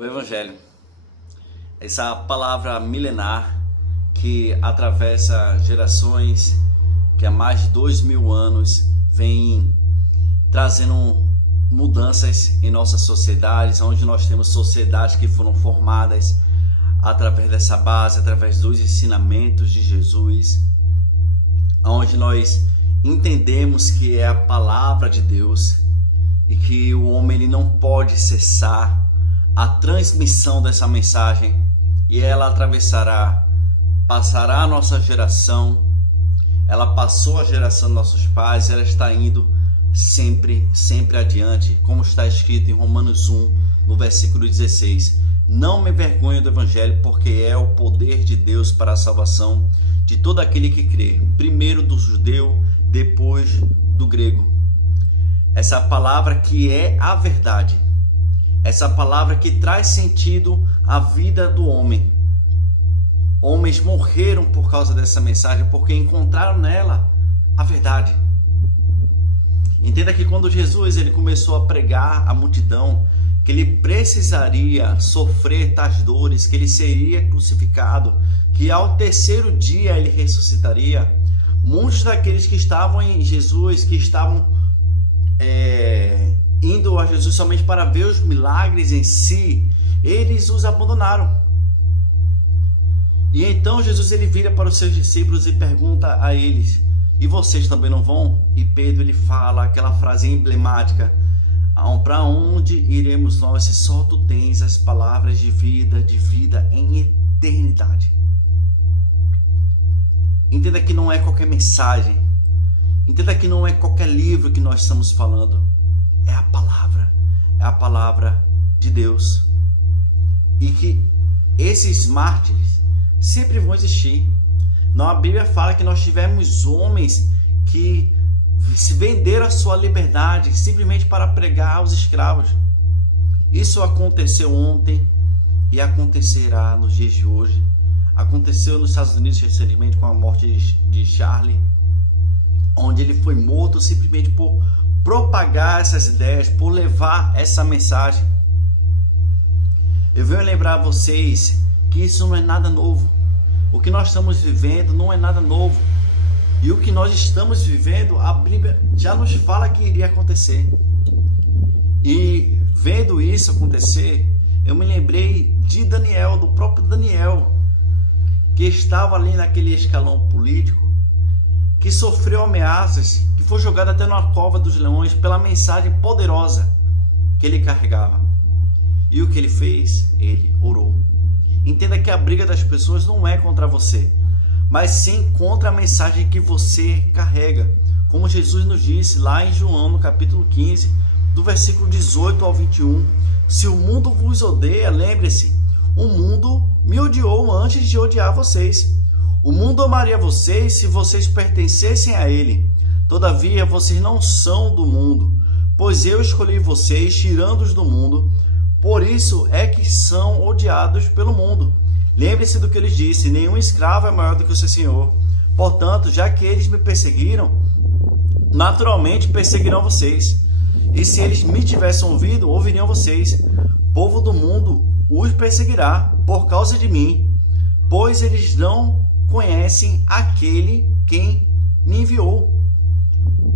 O Evangelho, essa palavra milenar que atravessa gerações, que há mais de 2000 anos vem trazendo mudanças em nossas sociedades, onde nós temos sociedades que foram formadas através dessa base, através dos ensinamentos de Jesus, onde nós entendemos que é a palavra de Deus e que o homem ele não pode cessar a transmissão dessa mensagem, e ela passará a nossa geração, ela passou a geração dos nossos pais, ela está indo sempre adiante, como está escrito em Romanos 1, no versículo 16. Não me envergonho do Evangelho, porque é o poder de Deus para a salvação de todo aquele que crê, primeiro do judeu, depois do grego. Essa palavra que é a verdade, essa palavra que traz sentido à vida do homem. Homens morreram por causa dessa mensagem, porque encontraram nela a verdade. Entenda que quando Jesus ele começou a pregar à multidão que ele precisaria sofrer tais dores, que ele seria crucificado, que ao terceiro dia ele ressuscitaria, muitos daqueles que estavam em Jesus, que estavam indo a Jesus somente para ver os milagres em si, eles os abandonaram. E então Jesus ele vira para os seus discípulos e pergunta a eles: e vocês também não vão? E Pedro ele fala aquela frase emblemática: para onde iremos nós se só tu tens as palavras de vida em eternidade? Entenda que não é qualquer mensagem, entenda que não é qualquer livro que nós estamos falando, é a palavra de Deus. E que esses mártires sempre vão existir. Não, a Bíblia fala que nós tivemos homens que se venderam a sua liberdade simplesmente para pregar aos escravos. Isso aconteceu ontem e acontecerá nos dias de hoje. Aconteceu nos Estados Unidos recentemente com a morte de Charlie, onde ele foi morto simplesmente por propagar essas ideias, por levar essa mensagem. Eu venho lembrar a vocês que isso não é nada novo. O que nós estamos vivendo não é nada novo. E o que nós estamos vivendo, a Bíblia já nos fala que iria acontecer. E vendo isso acontecer, eu me lembrei de Daniel, do próprio Daniel, que estava ali naquele escalão político, que sofreu ameaças, que foi jogado até numa cova dos leões pela mensagem poderosa que ele carregava. E o que ele fez? Ele orou. Entenda que a briga das pessoas não é contra você, mas sim contra a mensagem que você carrega. Como Jesus nos disse lá em João, no capítulo 15, do versículo 18 ao 21. Se o mundo vos odeia, lembre-se, o mundo me odiou antes de odiar vocês. O mundo amaria vocês se vocês pertencessem a ele. Todavia, vocês não são do mundo, pois eu escolhi vocês, tirando-os do mundo. Por isso é que são odiados pelo mundo. Lembre-se do que ele disse: nenhum escravo é maior do que o seu senhor. Portanto, já que eles me perseguiram, naturalmente perseguirão vocês. E se eles me tivessem ouvido, ouviriam vocês. Povo do mundo os perseguirá por causa de mim, pois eles não conhecem aquele quem me enviou.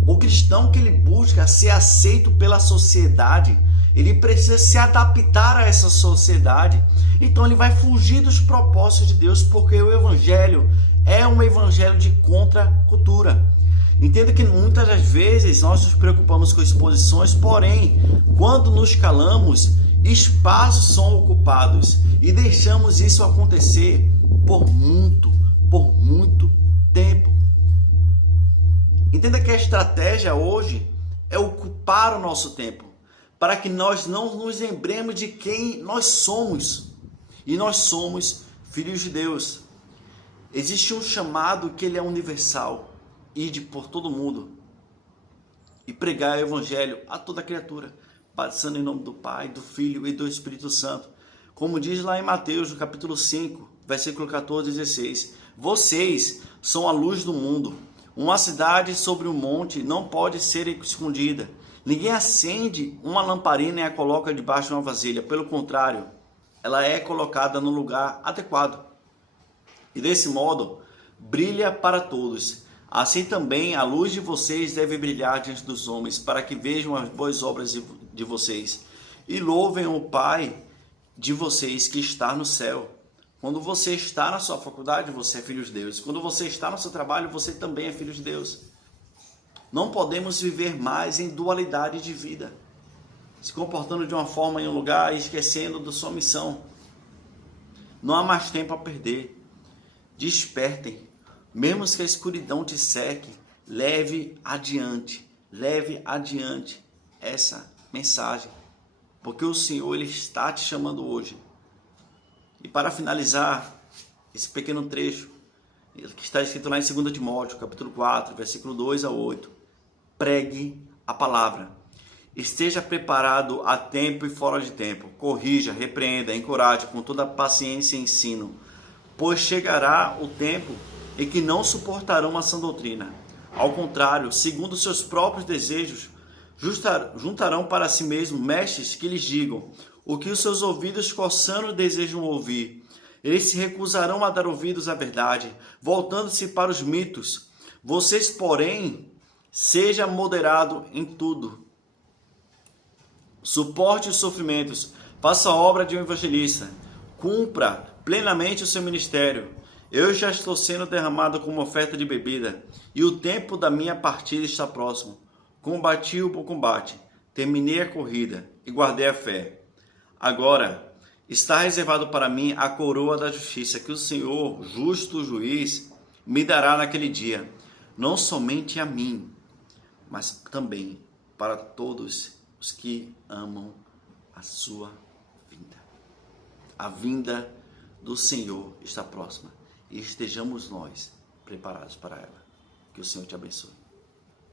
O cristão que ele busca ser aceito pela sociedade, ele precisa se adaptar a essa sociedade. Então ele vai fugir dos propósitos de Deus, porque o Evangelho é um Evangelho de contracultura. Entenda que muitas das vezes nós nos preocupamos com exposições, porém, quando nos calamos, espaços são ocupados e deixamos isso acontecer por muito tempo. Entenda que a estratégia hoje é ocupar o nosso tempo, para que nós não nos lembremos de quem nós somos. E nós somos filhos de Deus. Existe um chamado que ele é universal: ide por todo mundo e pregar o Evangelho a toda criatura, batizando em nome do Pai, do Filho e do Espírito Santo. Como diz lá em Mateus, no capítulo 5, versículo 14 e 16. Vocês são a luz do mundo. Uma cidade sobre um monte não pode ser escondida. Ninguém acende uma lamparina e a coloca debaixo de uma vasilha. Pelo contrário, ela é colocada no lugar adequado. E desse modo, brilha para todos. Assim também a luz de vocês deve brilhar diante dos homens, para que vejam as boas obras de vocês e louvem o Pai de vocês que está no céu. Quando você está na sua faculdade, você é filho de Deus. Quando você está no seu trabalho, você também é filho de Deus. Não podemos viver mais em dualidade de vida, se comportando de uma forma em um lugar e esquecendo da sua missão. Não há mais tempo a perder. Despertem. Mesmo que a escuridão te seque, leve adiante essa mensagem, porque o Senhor, Ele está te chamando hoje. E para finalizar esse pequeno trecho, que está escrito lá em 2 Timóteo, capítulo 4, versículo 2 a 8, pregue a palavra. Esteja preparado a tempo e fora de tempo. Corrija, repreenda, encoraje com toda paciência e ensino, pois chegará o tempo em que não suportarão a sã doutrina. Ao contrário, segundo seus próprios desejos, juntarão para si mesmos mestres que lhes digam o que os seus ouvidos coçando desejam ouvir. Eles se recusarão a dar ouvidos à verdade, voltando-se para os mitos. Vocês, porém, seja moderado em tudo. Suporte os sofrimentos, faça a obra de um evangelista, cumpra plenamente o seu ministério. Eu já estou sendo derramado como oferta de bebida, e o tempo da minha partida está próximo. Combati o bom combate, terminei a corrida e guardei a fé. Agora está reservado para mim a coroa da justiça, que o Senhor, justo juiz, me dará naquele dia, não somente a mim, mas também para todos os que amam a sua vinda. A vinda do Senhor está próxima. E estejamos nós preparados para ela. Que o Senhor te abençoe.